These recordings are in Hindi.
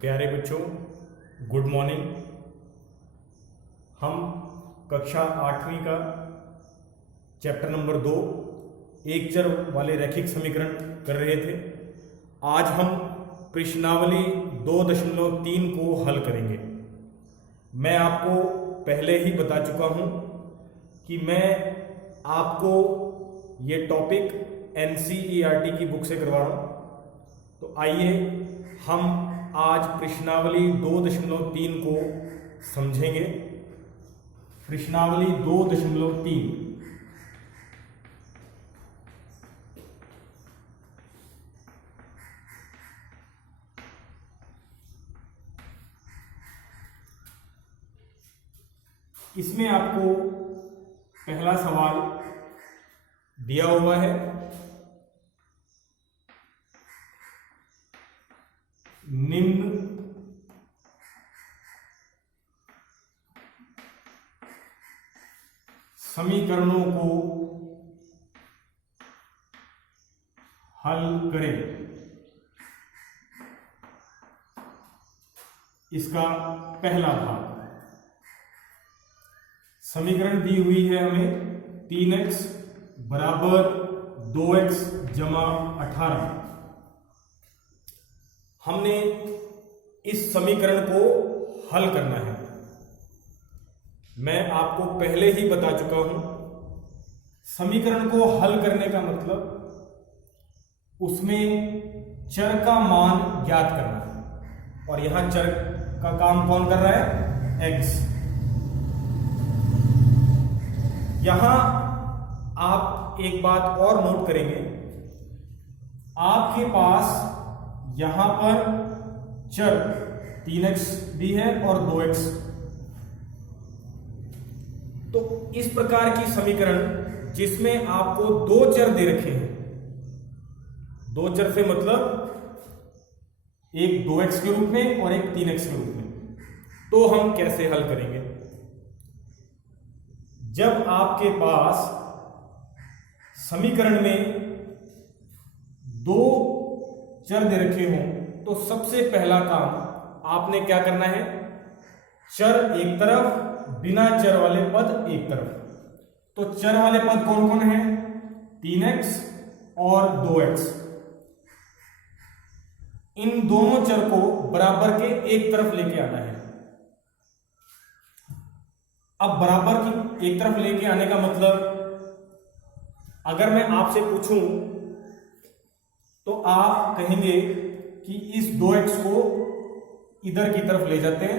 प्यारे बच्चों, गुड मॉर्निंग। हम कक्षा 8वीं का चैप्टर नंबर 2 एक चर वाले रैखिक समीकरण कर रहे थे। आज हम प्रश्नावली 2.3 को हल करेंगे। मैं आपको पहले ही बता चुका हूं कि मैं आपको ये टॉपिक NCERT की बुक से करवा रहा हूं। तो आइए हम आज प्रश्नावली 2.3 को समझेंगे। प्रश्नावली 2.3 इसमें आपको पहला सवाल दिया हुआ है। निम्न समीकरणों को हल करें। इसका पहला भाग, समीकरण दी हुई है हमें 3x बराबर 2x जमा 18। हमने इस समीकरण को हल करना है। मैं आपको पहले ही बता चुका हूं, समीकरण को हल करने का मतलब उसमें चर का मान ज्ञात करना है। और यहां चर का काम कौन कर रहा है? x। यहां आप एक बात और नोट करेंगे, आपके पास यहां पर चर 3x भी है और 2x। तो इस प्रकार की समीकरण जिसमें आपको दो चर दे रखे हैं, दो चर से मतलब एक 2x के रूप में और एक 3x के रूप में, तो हम कैसे हल करेंगे? जब आपके पास समीकरण में दो चर दे रखे हों तो सबसे पहला काम आपने क्या करना है? चर एक तरफ, बिना चर वाले पद एक तरफ। तो चर वाले पद कौन कौन है? 3x और 2x। इन दोनों चर को बराबर के एक तरफ लेके आना है। अब बराबर की एक तरफ लेके आने का मतलब, अगर मैं आपसे पूछूं तो आप कहेंगे कि इस 2x को इधर की तरफ ले जाते हैं,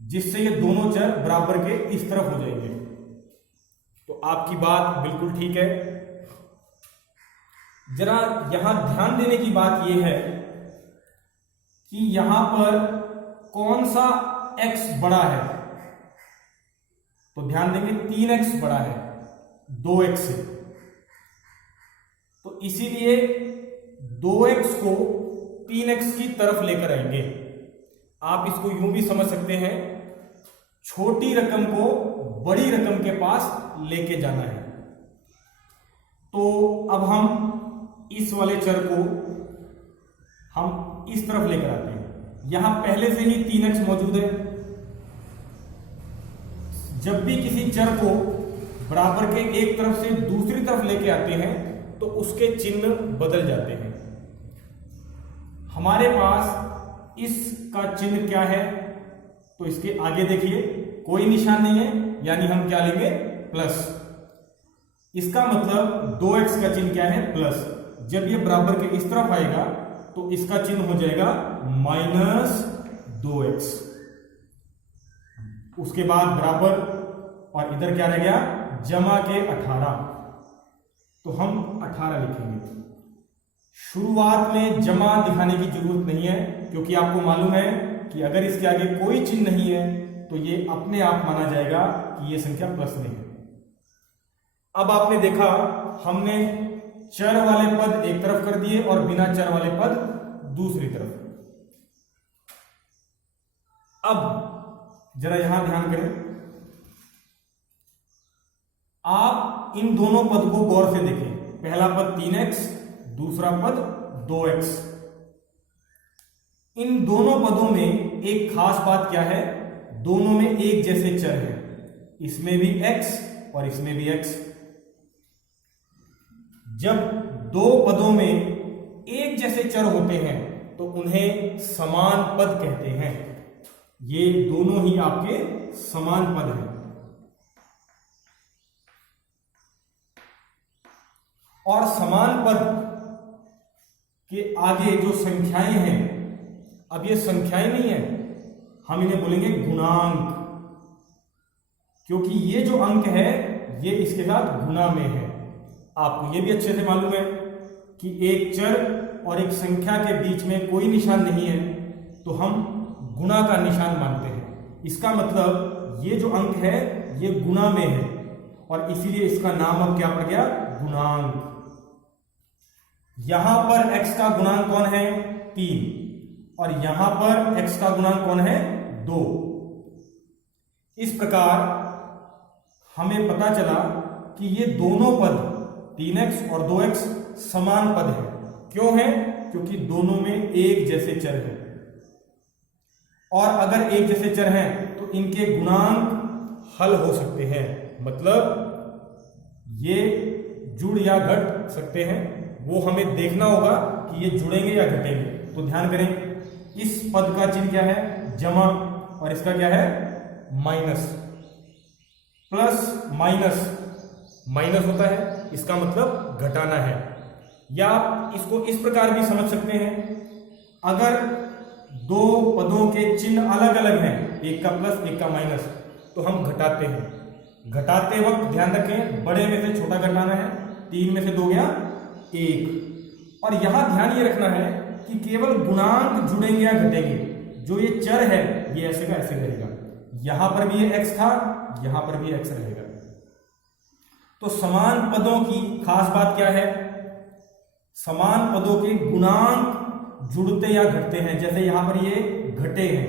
जिससे ये दोनों चर बराबर के इस तरफ हो जाएंगे। तो आपकी बात बिल्कुल ठीक है। जरा यहां ध्यान देने की बात यह है कि यहां पर कौन सा x बड़ा है? तो ध्यान देंगे 3x बड़ा है 2x से। तो इसीलिए 2x को 3x की तरफ लेकर आएंगे। आप इसको यूं भी समझ सकते हैं, छोटी रकम को बड़ी रकम के पास लेके जाना है। तो अब हम इस वाले चर को हम इस तरफ लेकर आते हैं। यहां पहले से ही 3x मौजूद है। जब भी किसी चर को बराबर के एक तरफ से दूसरी तरफ लेके आते हैं तो उसके चिन्ह बदल जाते हैं। हमारे पास इसका चिन्ह क्या है? तो इसके आगे देखिए कोई निशान नहीं है, यानी हम क्या लेंगे? प्लस। इसका मतलब 2x का चिन्ह क्या है? प्लस। जब ये बराबर के इस तरफ आएगा तो इसका चिन्ह हो जाएगा -2x। उसके बाद बराबर, और इधर क्या रह गया? जमा के 18। तो हम 18 लिखेंगे। शुरुआत में जमा दिखाने की जरूरत नहीं है, क्योंकि आपको मालूम है कि अगर इसके आगे कोई चिन्ह नहीं है तो ये अपने आप माना जाएगा कि ये संख्या प्लस में है। अब आपने देखा, हमने चर वाले पद एक तरफ कर दिए और बिना चर वाले पद दूसरी तरफ। अब जरा यहां ध्यान करें, आप इन दोनों पद को गौर से देखें। पहला पद 3x, दूसरा पद 2x। इन दोनों पदों में एक खास बात क्या है, दोनों में एक जैसे चर है, इसमें भी x और इसमें भी x। जब दो पदों में एक जैसे चर होते हैं तो उन्हें समान पद कहते हैं। ये दोनों ही आपके समान पद हैं। और समान पद के आगे जो संख्याएं हैं, अब ये संख्याएं नहीं है, हम इन्हें बोलेंगे गुणांक, क्योंकि ये जो अंक है ये इसके साथ गुना में है। आपको ये भी अच्छे से मालूम है कि एक चर और एक संख्या के बीच में कोई निशान नहीं है तो हम गुणा का निशान मानते हैं। इसका मतलब ये जो अंक है ये गुणा में है और इसीलिए इसका नाम अब क्या पड़ गया, गुणांक। यहां पर x का गुणांक कौन है, 3, और यहां पर x का गुणांक कौन है, 2। इस प्रकार हमें पता चला कि ये दोनों पद 3x और 2x समान पद है। क्यों है, क्योंकि दोनों में एक जैसे चर है, और अगर एक जैसे चर हैं तो इनके गुणांक हल हो सकते हैं, मतलब ये जुड़ या घट सकते हैं। वो हमें देखना होगा कि ये जुड़ेंगे या घटेंगे। तो ध्यान करें, इस पद का चिन्ह क्या है, जमा, और इसका क्या है, माइनस। प्लस माइनस माइनस होता है, इसका मतलब घटाना है। या आप इसको इस प्रकार भी समझ सकते हैं, अगर दो पदों के चिन्ह अलग अलग हैं, एक का प्लस एक का माइनस, तो हम घटाते हैं। घटाते वक्त ध्यान रखें, बड़े में से छोटा घटाना है, 3 में से 2 गया 1। और यहां ध्यान ये रखना है कि केवल गुणांक जुड़ेंगे या घटेंगे। जो ये चर है ये ऐसे का ऐसे रहेगा, यहां पर भी ये x था, यहां पर भी x रहेगा। तो समान पदों की खास बात क्या है, समान पदों के गुणांक जुड़ते या घटते हैं। जैसे यहां पर ये घटे हैं,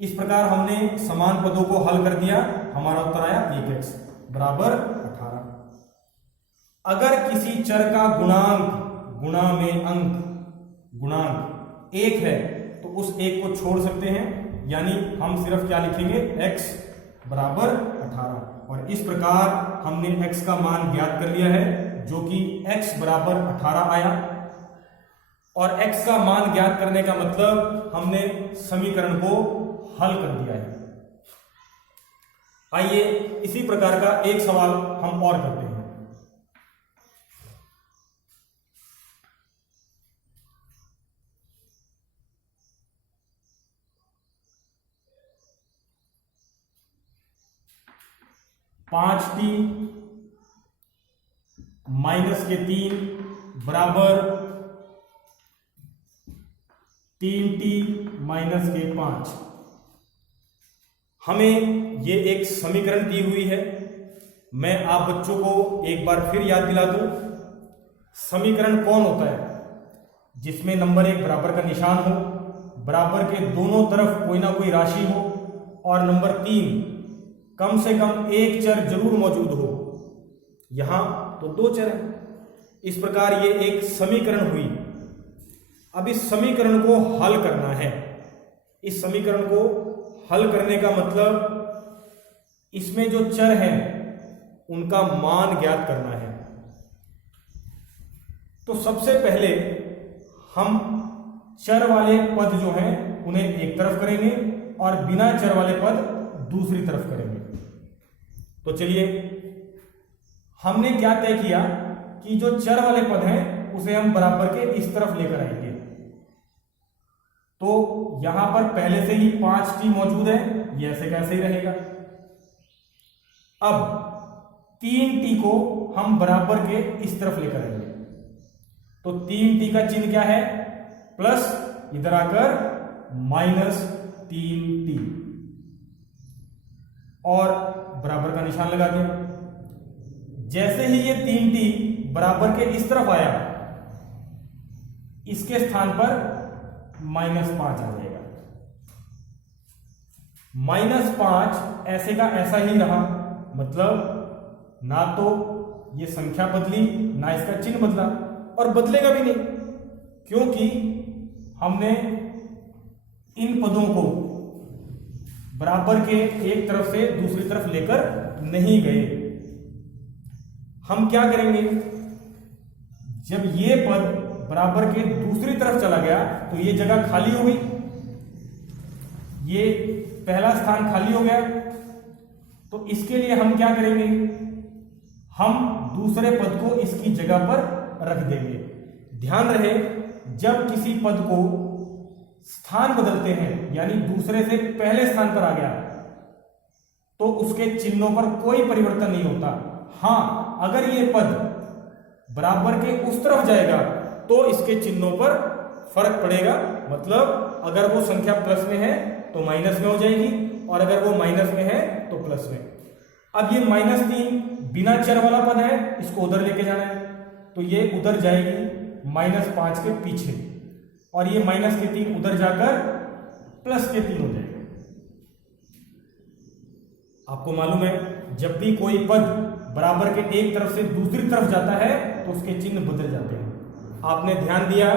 इस प्रकार हमने समान पदों को हल कर दिया, हमारा उत्तर आया 1x बराबर 18। अगर किसी चर का गुणांक, गुणा में अंक, गुणांक 1 है तो उस 1 को छोड़ सकते हैं, यानी हम सिर्फ क्या लिखेंगे, x बराबर 18। और इस प्रकार हमने x का मान ज्ञात कर लिया है, जो कि x बराबर 18 आया। और x का मान ज्ञात करने का मतलब हमने समीकरण को हल कर दिया है। आइए इसी प्रकार का एक सवाल हम और करते हैं। पांच टी माइनस के 3 बराबर 3t माइनस के 5। हमें ये एक समीकरण दी हुई है। मैं आप बच्चों को एक बार फिर याद दिला दूं, समीकरण कौन होता है, जिसमें नंबर 1 बराबर का निशान हो, बराबर के दोनों तरफ कोई ना कोई राशि हो, और नंबर 3 कम से कम एक चर जरूर मौजूद हो। यहां तो 2 चर हैं। इस प्रकार ये एक समीकरण हुई। अब इस समीकरण को हल करना है। इस समीकरण को हल करने का मतलब इसमें जो चर हैं उनका मान ज्ञात करना है। तो सबसे पहले हम चर वाले पद जो हैं उन्हें एक तरफ करेंगे और बिना चर वाले पद दूसरी तरफ करेंगे। तो चलिए, हमने क्या तय किया कि जो चर वाले पद हैं उसे हम बराबर के इस तरफ लेकर आएंगे। तो यहां पर पहले से ही 5t मौजूद है, ये ऐसे कैसे ही रहेगा। अब 3t को हम बराबर के इस तरफ लेकर आएंगे। तो 3t का चिन्ह क्या है, प्लस, इधर आकर माइनस 3t, और बराबर का निशान लगा दिया। जैसे ही ये 3t बराबर के इस तरफ आया, इसके स्थान पर -5 आ जाएगा। -5 ऐसे का ऐसा ही रहा, मतलब ना तो ये संख्या बदली, ना इसका चिन्ह बदला, और बदलेगा भी नहीं, क्योंकि हमने इन पदों को बराबर के एक तरफ से दूसरी तरफ लेकर नहीं गए। हम क्या करेंगे, जब ये पद बराबर के दूसरी तरफ चला गया तो ये जगह खाली हो गई, ये पहला स्थान खाली हो गया। तो इसके लिए हम क्या करेंगे, हम दूसरे पद को इसकी जगह पर रख देंगे। ध्यान रहे, जब किसी पद को स्थान बदलते हैं यानी दूसरे से पहले स्थान पर आ गया तो उसके चिन्हों पर कोई परिवर्तन नहीं होता। हाँ, अगर ये पद बराबर के उस तरफ जाएगा तो इसके चिन्हों पर फर्क पड़ेगा। मतलब अगर वो संख्या प्लस में है तो माइनस में हो जाएगी और अगर वो माइनस में है तो प्लस में। अब ये -3 बिना चर वाला पद है, इसको उधर लेके जाना है तो ये उधर जाएगी -5 के पीछे और ये -3 उधर जाकर +3 हो जाएगा। आपको मालूम है, जब भी कोई पद बराबर के एक तरफ से दूसरी तरफ जाता है तो उसके चिन्ह बदल जाते हैं। आपने ध्यान दिया,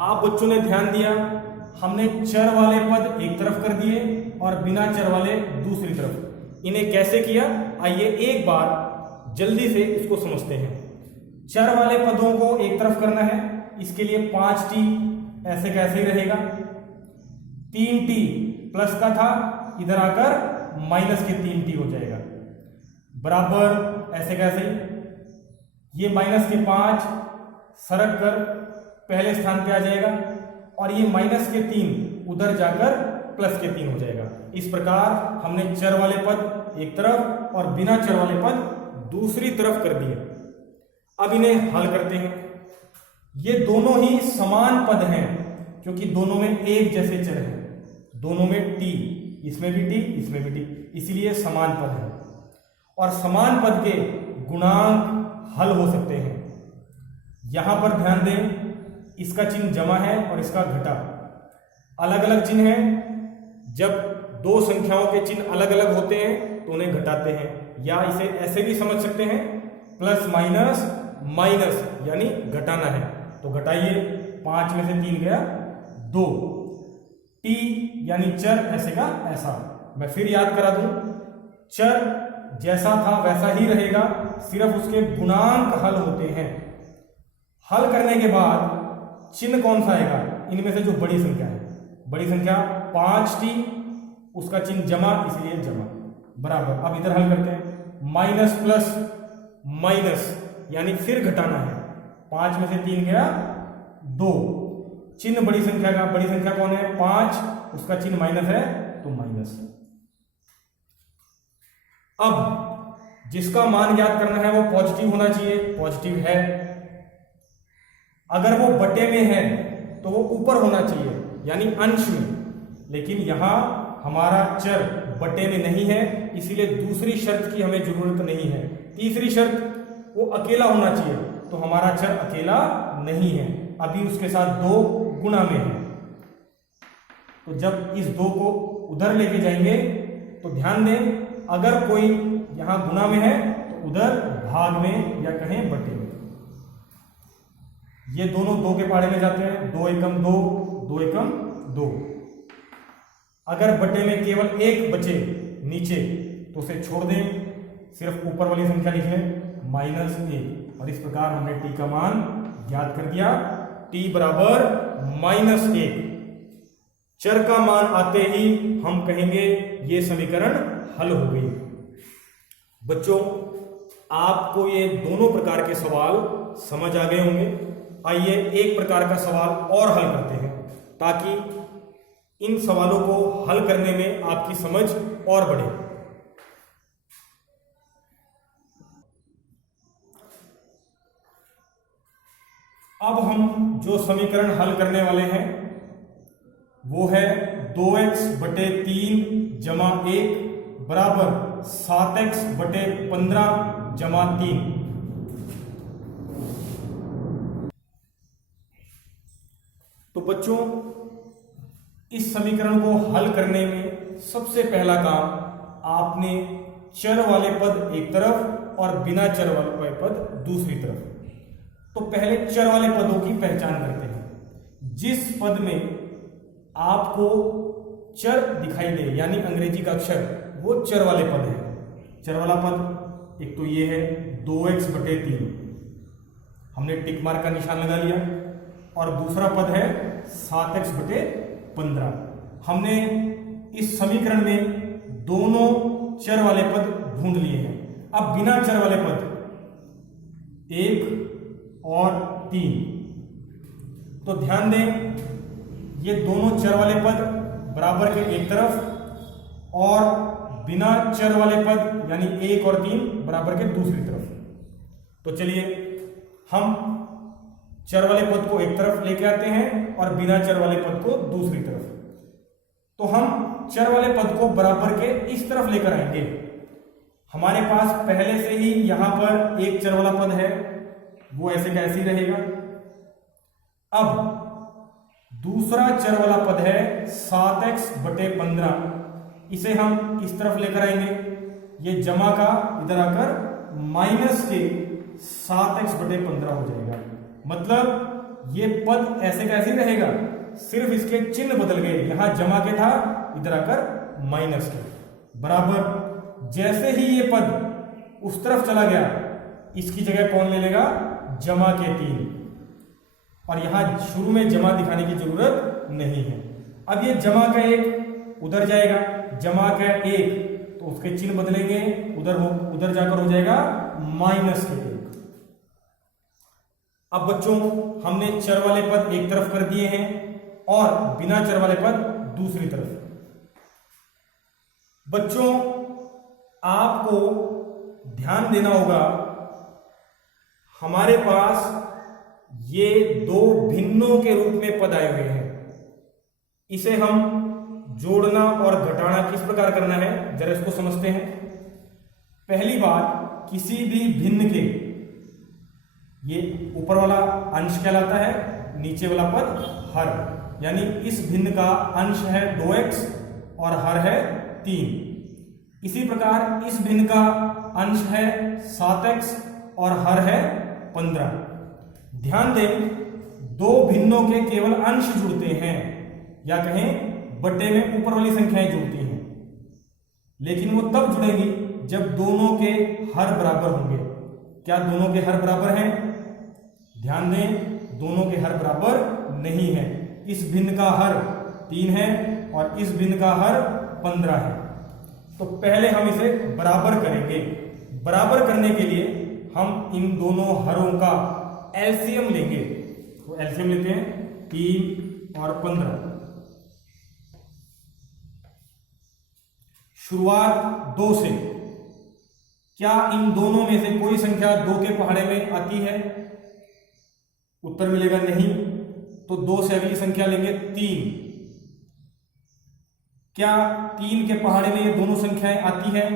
आप बच्चों ने ध्यान दिया, हमने चर वाले पद एक तरफ कर दिए और बिना चर वाले दूसरी तरफ। इन्हें कैसे किया, आइए एक बार जल्दी से इसको समझते हैं। चर वाले पदों को एक तरफ करना है, इसके लिए 5t ऐसे कैसे ही रहेगा, 3t प्लस का था इधर आकर -3t हो जाएगा, बराबर ऐसे कैसे ही, ये -5 सरक कर पहले स्थान पे आ जाएगा और ये -3 उधर जाकर +3 हो जाएगा। इस प्रकार हमने चर वाले पद एक तरफ और बिना चर वाले पद दूसरी तरफ कर दिए। अब इन्हें हल करते हैं। ये दोनों ही समान पद हैं क्योंकि दोनों में एक जैसे चर हैं, दोनों में t, इसमें भी t, इसमें भी t, इसलिए समान पद है और समान पद के गुणांक हल हो सकते हैं। यहां पर ध्यान दें, इसका चिन्ह जमा है और इसका घटा, अलग अलग चिन्ह है। जब दो संख्याओं के चिन्ह अलग अलग होते हैं तो उन्हें घटाते हैं, या इसे ऐसे भी समझ सकते हैं प्लस माइनस माइनस यानी घटाना है तो घटाइए, 5 में से 3 गया 2, t यानी चर ऐसे का ऐसा। मैं फिर याद करा दूं, चर जैसा था वैसा ही रहेगा, सिर्फ उसके गुणांक हल होते हैं। हल करने के बाद चिन्ह कौन सा आएगा, इनमें से जो बड़ी संख्या है, बड़ी संख्या 5t, उसका चिन्ह जमा इसलिए जमा, बराबर। अब इधर हल करते हैं, माइनस प्लस माइनस यानी फिर घटाना है, 5 में से 3 गया 2, चिन्ह बड़ी संख्या का, बड़ी संख्या कौन है 5, उसका चिन्ह माइनस है तो माइनस। अब जिसका मान याद करना है वो पॉजिटिव होना चाहिए, पॉजिटिव है। अगर वो बटे में है तो वो ऊपर होना चाहिए यानी अंश में, लेकिन यहां हमारा चर बटे में नहीं है इसीलिए दूसरी शर्त की हमें जरूरत नहीं है। तीसरी शर्त, वो अकेला होना चाहिए, तो हमारा चर अकेला नहीं है, अभी उसके साथ 2 गुणा में है। तो जब इस 2 को उधर लेके जाएंगे तो ध्यान दें, अगर कोई यहां गुणा में है तो उधर भाग में या कहें बटे में। ये दोनों 2 के पाड़े में जाते हैं, 2 एकम 2, 2 एकम 2। अगर बटे में केवल 1 बचे नीचे तो उसे छोड़ दें, सिर्फ ऊपर वाली संख्या लिख लें -1, और इस प्रकार हमने t का मान ज्ञात कर दिया। t बराबर -1। चर का मान आते ही हम कहेंगे ये समीकरण हल हो गई। बच्चों, आपको ये दोनों प्रकार के सवाल समझ आ गए होंगे। आइए एक प्रकार का सवाल और हल करते हैं ताकि इन सवालों को हल करने में आपकी समझ और बढ़े। अब हम जो समीकरण हल करने वाले हैं वो है 2x बटे 3 जमा 1 बराबर 7x बटे 15 जमा 3। तो बच्चों, इस समीकरण को हल करने में सबसे पहला काम, आपने चर वाले पद एक तरफ और बिना चर वाले पद दूसरी तरफ। तो पहले चर वाले पदों की पहचान करते हैं। जिस पद में आपको चर दिखाई दे यानी अंग्रेजी का अक्षर, वो चर वाले पद है। चर वाला पद एक तो ये है 2x/3, हमने टिक मार्क का निशान लगा लिया, और दूसरा पद है 7x/15। हमने इस समीकरण में दोनों चर वाले पद ढूंढ लिए हैं। अब बिना चर वाले पद 1 और 3, तो ध्यान दें ये दोनों चर वाले पद बराबर के एक तरफ और बिना चर वाले पद यानी 1 और 3 बराबर के दूसरी तरफ। तो चलिए हम चर वाले पद को एक तरफ लेके आते हैं और बिना चर वाले पद को दूसरी तरफ। तो हम चर वाले पद को बराबर के इस तरफ लेकर आएंगे। हमारे पास पहले से ही यहां पर एक चर वाला पद है, वो ऐसे का ऐसे ही रहेगा। अब दूसरा चर वाला पद है 7x/15, इसे हम इस तरफ लेकर आएंगे। ये जमा का इधर आकर माइनस के 7x/15 हो जाएगा। मतलब ये पद ऐसे कैसे रहेगा, सिर्फ इसके चिन्ह बदल गए, यहां जमा के था इधर आकर माइनस के बराबर। जैसे ही ये पद उस तरफ चला गया, इसकी जगह कौन ले लेगा, जमा के 3, और यहां शुरू में जमा दिखाने की जरूरत नहीं है। अब ये जमा का 1 उधर जाएगा, जमा का 1 तो उसके चिन्ह बदलेंगे, उधर जाकर हो जाएगा माइनस के 1। अब बच्चों हमने चर वाले पद एक तरफ कर दिए हैं और बिना चर वाले पद दूसरी तरफ। बच्चों आपको ध्यान देना होगा, हमारे पास ये दो भिन्नों के रूप में पद आए हुए हैं। इसे हम जोड़ना और घटाना किस प्रकार करना है जरा इसको समझते हैं। पहली बात, किसी भी भिन्न के, ये ऊपर वाला अंश कहलाता है, नीचे वाला पद हर, यानी इस भिन्न का अंश है 2x और हर है 3। इसी प्रकार इस भिन्न का अंश है 7x और हर है 15। ध्यान दें, दो भिन्नों के केवल अंश जुड़ते हैं, या कहें बट्टे में ऊपर वाली संख्याएं जुड़ती हैं, लेकिन वो तब जुड़ेंगी जब दोनों के हर बराबर होंगे। क्या दोनों के हर बराबर हैं? ध्यान दें, दोनों के हर बराबर नहीं है। इस भिन्न का हर 3 है और इस भिन्न का हर 15 है। तो पहले हम इसे बराबर करेंगे। बराबर करने के लिए हम इन दोनों हरों का एलसीएम लेंगे। तो एलसीएम लेते हैं 3 और 15। शुरुआत 2 से। क्या इन दोनों में से कोई संख्या 2 के पहाड़े में आती है? उत्तर मिलेगा नहीं। तो 2 से अगली संख्या लेंगे 3। क्या 3 के पहाड़े में ये दोनों संख्याएं आती हैं?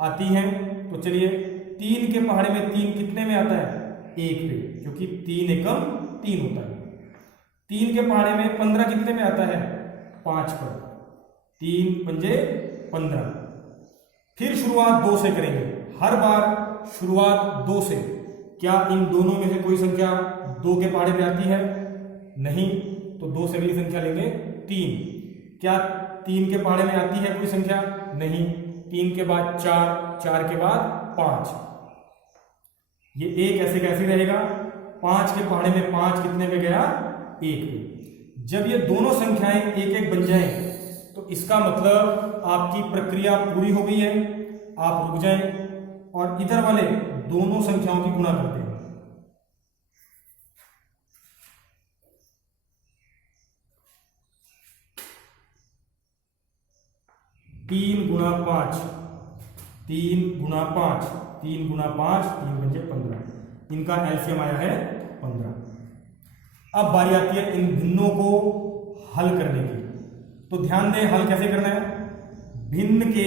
आती हैं। तो चलिए 3 के पहाड़े में 3 कितने में आता है? 1 पे, क्योंकि 3 एकम 3 होता है। 3 के पहाड़े में 15 कितने में आता है? 5 पर। 3 पंजे 15। फिर शुरुआत 2 से करेंगे। हर बार शुरुआत 2 से। क्या इन दोनों में से कोई संख्या 2 के पहाड़े पे आती है? नहीं। तो 2 से अगली संख्या लेंगे 3। क्या 3 के पहाड़े में आती है कोई संख्या? नहीं। 3 के बाद 4, 4 के बाद 5। ये 1 ऐसे कैसे रहेगा? 5 के पहाड़े में 5 कितने में गया? 1 पे। जब ये दोनों संख्याएं 1-1 बन जाएं, तो इसका मतलब आपकी प्रक्रिया पूरी हो गई है। आप रुक जाएं और इधर वाले दोनों संख्याओं की गुणा कर दें। 3 गुणा 5, 3 गुणा 5, 3 गुणा 5, 3 पंजे 15। इनका एलसीएम आया है 15। अब बारी आती है इन भिन्नों को हल करने की। तो ध्यान दें, हल कैसे करना है। भिन्न के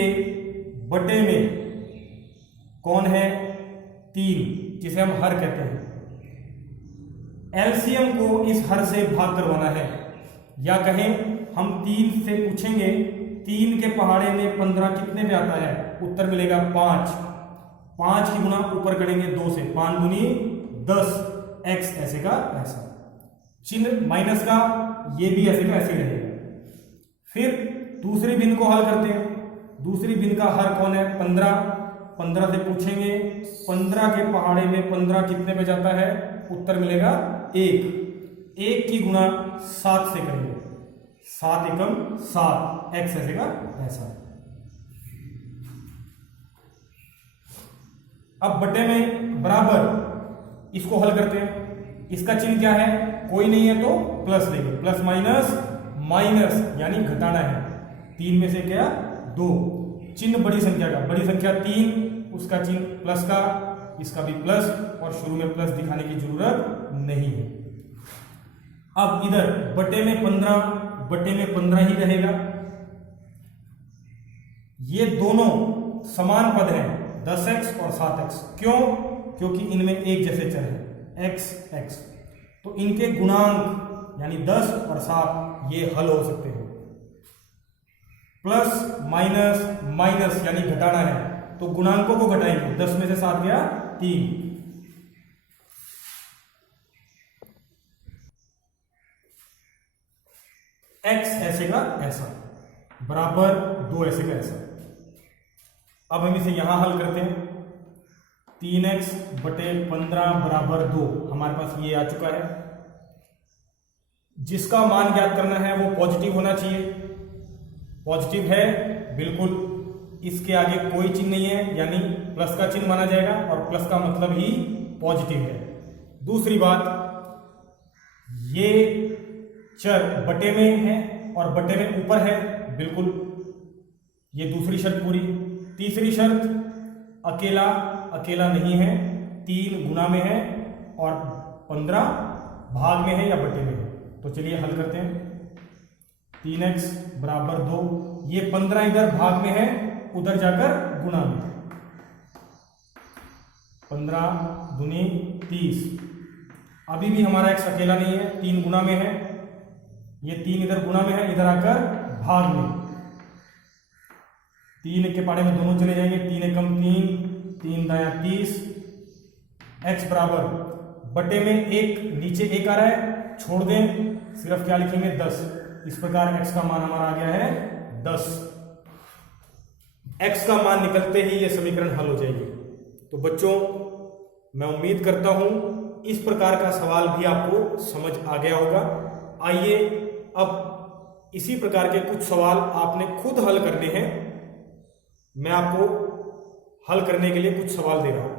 बटे में कौन है? 3, जिसे हम हर कहते हैं। एलसीएम को इस हर से भाग करवाना है, या कहें हम 3 से पूछेंगे 3 के पहाड़े में 15 कितने में आता है? उत्तर मिलेगा 5। 5 की गुणा ऊपर करेंगे 2 से, 5 दूनी 10। x ऐसे का ऐसा, चिन्ह माइनस का ये भी ऐसे का ऐसे रहेगा। फिर दूसरी भिन्न को हल करते हैं। दूसरी भिन्न का हर कौन है? 15। 15 से पूछेंगे 15 के पहाड़े में 15 कितने पे जाता है? उत्तर मिलेगा 1। 1 की गुणा 7 से करेंगे, 7 एकम 7, x ऐसे का ऐसा। अब बटे में बराबर इसको हल करते हैं। इसका चिन्ह क्या है? कोई नहीं है तो प्लस लेंगे, प्लस माइनस माइनस यानी घटाना है। 3 में से क्या? 2। चिन्ह बड़ी संख्या का, बड़ी संख्या 3, उसका चिन्ह प्लस का, इसका भी प्लस, और शुरू में प्लस दिखाने की जरूरत नहीं है। अब इधर बटे में 15 ही रहेगा। ये दोनों समान पद हैं, 10x और 7x। क्यों? क्योंकि इनमें एक जैसे चर है x x, तो इनके गुणांक यानी 10 और 7 ये हल हो सकते हैं। प्लस माइनस माइनस यानी घटाना है, तो गुणांकों को घटाएंगे। 10 में से 7 गया 3, x ऐसे का ऐसा बराबर 2 ऐसे का ऐसा। अब हम इसे यहां हल करते हैं। 3x बटे 15 बराबर 2 हमारे पास ये आ चुका है। जिसका मान ज्ञात करना है वो पॉजिटिव होना चाहिए। पॉजिटिव है बिल्कुल, इसके आगे कोई चिन्ह नहीं है, यानी प्लस का चिन्ह माना जाएगा, और प्लस का मतलब ही पॉजिटिव है। दूसरी बात, ये चर बटे में है और बटे में ऊपर है, बिल्कुल ये दूसरी शर्त पूरी। तीसरी शर्त, अकेला अकेला नहीं है, 3 गुना में है और 15 भाग में है या बटे में है। तो चलिए हल करते हैं। 3x बराबर 2, ये 15 इधर भाग में है, उधर जाकर गुणा में। 15 दूनी 30। अभी भी हमारा x अकेला नहीं है, 3 गुना में है, ये 3 इधर गुणा में है, इधर आकर भाग में। 3 के पाड़े में दोनों चले जाएंगे, 3 एकम 3, 3 दाया 30। x बराबर बटे में 1, नीचे 1 आ रहा है, छोड़ दें, सिर्फ क्या लिखेंगे? 10। इस प्रकार x का मान हमारा आ गया है 10। x का मान निकलते ही ये समीकरण हल हो जाएगी। तो बच्चों, मैं उम्मीद करता हूं इस प्रकार का सवाल भी आपको समझ आ गया होगा। आइए अब इसी प्रकार के कुछ सवाल आपने खुद हल करने हैं। मैं आपको हल करने के लिए कुछ सवाल दे रहा हूं।